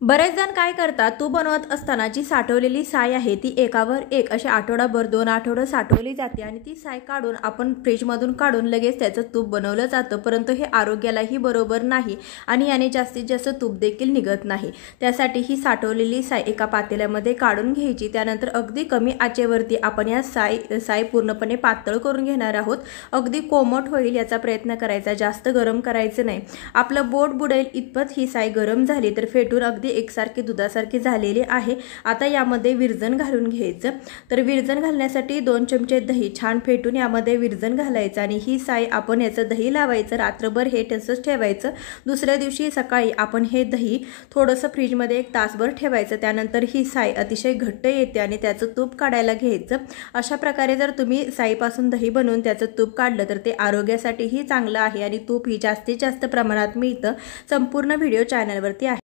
बरेच जण काय करतात, तूप बनवत असताना जी साठवलेली साय आहे ती एकावर एक अशी आठवडाभर 2 आठवडे साठवली जाते आणि ती साय काढून आपण फ्रीजमधून काढून लगेच त्याचं तूप बनवलं जातं, परंतु हे आरोग्यालाही बरोबर नाही आणि याने जास्तीत जास्त तूप देखील निघत नाही। त्यासाठी ही साठवलेली साय एका पातेल्यामध्ये काढून घ्यायची। त्यानंतर अगदी कमी आचेवरती आपण या साय पूर्णपणे पातळ करून घेणार आहोत। अगदी कोमट होईल याचा प्रयत्न करायचा, जास्त गरम करायचं नाही। आपलं बोट बुडेल इतपत ही साय गरम झाली तर फेटून अगदी एकसारखे दुधासारखे झालेले आहे। आता यामध्ये विरजण घालून घ्यायचं। तर विरजण घालण्यासाठी 2 चमचे दही छान फेटून यामध्ये विरजण घालायचं आणि ही साय आपण याचं दही लावायचं, रात्रभर हे तसंच ठेवायचं। दुसऱ्या दिवशी सकाळी आपण हे दही थोडंसं फ्रीजमध्ये 1 तासभर ठेवायचं। त्यानंतर ही साय अतिशय घट्ट येते आणि त्याचं तूप काढायला घ्यायचं। अशा प्रकारे जर तुम्ही साईपासून दही बनवून त्याचं तूप काढलं तर ते आरोग्यासाठीही चांगलं आहे आणि तूप ही जास्तीत जास्त प्रमाणात मिळतं। संपूर्ण व्हिडिओ चॅनलवरती आहे।